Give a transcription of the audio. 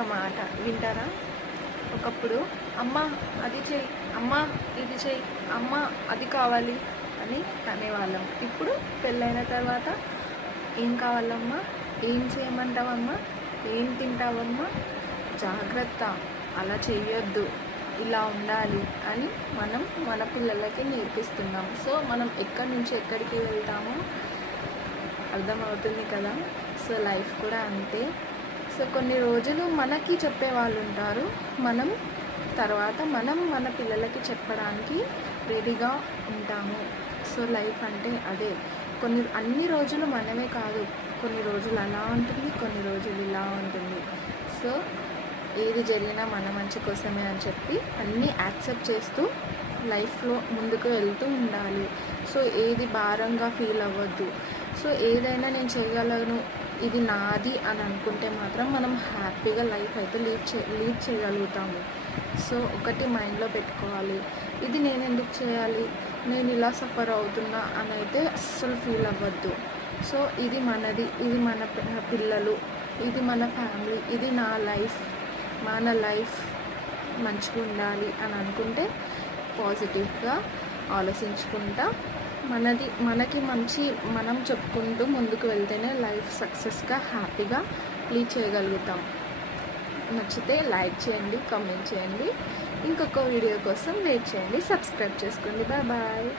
ఒక మాట వింటారా? ఒకప్పుడు అమ్మ అది చెయ్యి, అమ్మ ఇది చెయ్యి, అమ్మ అది కావాలి అని అనేవాళ్ళం. ఇప్పుడు పెళ్ళైన తర్వాత ఏం కావాలమ్మా, ఏం చేయమంటావమ్మా, ఏం తింటావమ్మా, జాగ్రత్త, అలా చెయ్యొద్దు, ఇలా ఉండాలి అని మనం మన పిల్లలకి నేర్పిస్తున్నాం. సో మనం ఎక్కడి నుంచి ఎక్కడికి వెళ్తామో అర్థమవుతుంది కదా. సో లైఫ్ కూడా అంతే. సో కొన్ని రోజులు మనకి చెప్పేవాళ్ళు ఉంటారు, తర్వాత మనం మన పిల్లలకి చెప్పడానికి రెడీగా ఉంటాము. సో లైఫ్ అంటే అదే. అన్ని రోజులు మనమే కాదు, కొన్ని రోజులు అలా ఉంటుంది, కొన్ని రోజులు ఇలా ఉంటుంది. సో ఏది జరిగినా మన మంచి కోసమే అని చెప్పి అన్నీ యాక్సెప్ట్ చేస్తూ లైఫ్లో ముందుకు వెళ్తూ ఉండాలి. సో ఏది భారంగా ఫీల్ అవ్వద్దు. సో ఏదైనా నేను చేయగలను, ఇది నాది అని అనుకుంటే మాత్రం మనం హ్యాపీగా లైఫ్ అయితే లీడ్ చేయగలుగుతాము. సో ఒకటి మైండ్లో పెట్టుకోవాలి, ఇది నేను ఎందుకు చేయాలి, నేను ఇలా సఫర్ అవుతున్నా అని అయితే అస్సలు ఫీల్ అవ్వద్దు. సో ఇది మనది, ఇది మన పిల్లలు, ఇది మన ఫ్యామిలీ, ఇది నా లైఫ్, మన లైఫ్ మంచిగా ఉండాలి అని అనుకుంటే పాజిటివ్గా ఆలోచించుకుంటా మనకి మంచి మనం చెప్పుకుంటూ ముందుకు వెళ్తేనే లైఫ్ సక్సెస్గా హ్యాపీగా లీడ్ చేయగలుగుతాం. నచ్చితే లైక్ చేయండి, కామెంట్ చేయండి, ఇంకొక వీడియో కోసం వెయిట్ చేయండి, సబ్స్క్రైబ్ చేసుకోండి. Bye bye.